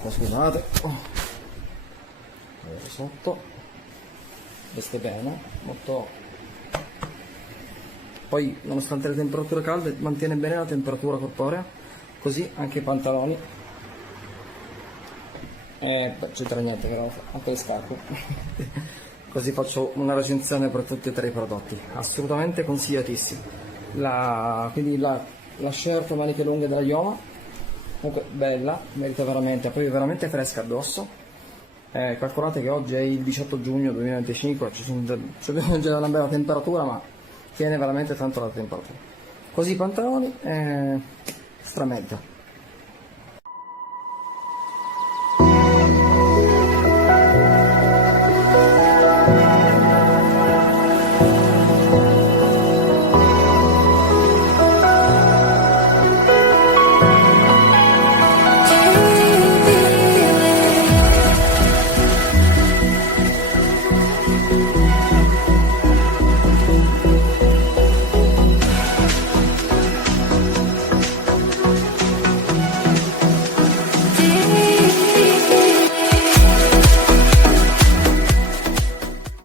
scarpa, scusate. Sotto, veste bene, molto. Poi nonostante le temperature calde mantiene bene la temperatura corporea, così anche i pantaloni. C'entra niente, però anche le scarpe. Così faccio una recensione per tutti e tre i prodotti, assolutamente consigliatissimi. Quindi la shirt a maniche lunghe della Ioma, comunque bella, merita veramente, poi è veramente fresca addosso. Calcolate che oggi è il 18 giugno 2025, c'è già una bella temperatura, ma tiene veramente tanto la temperatura. Così i pantaloni, stramerita.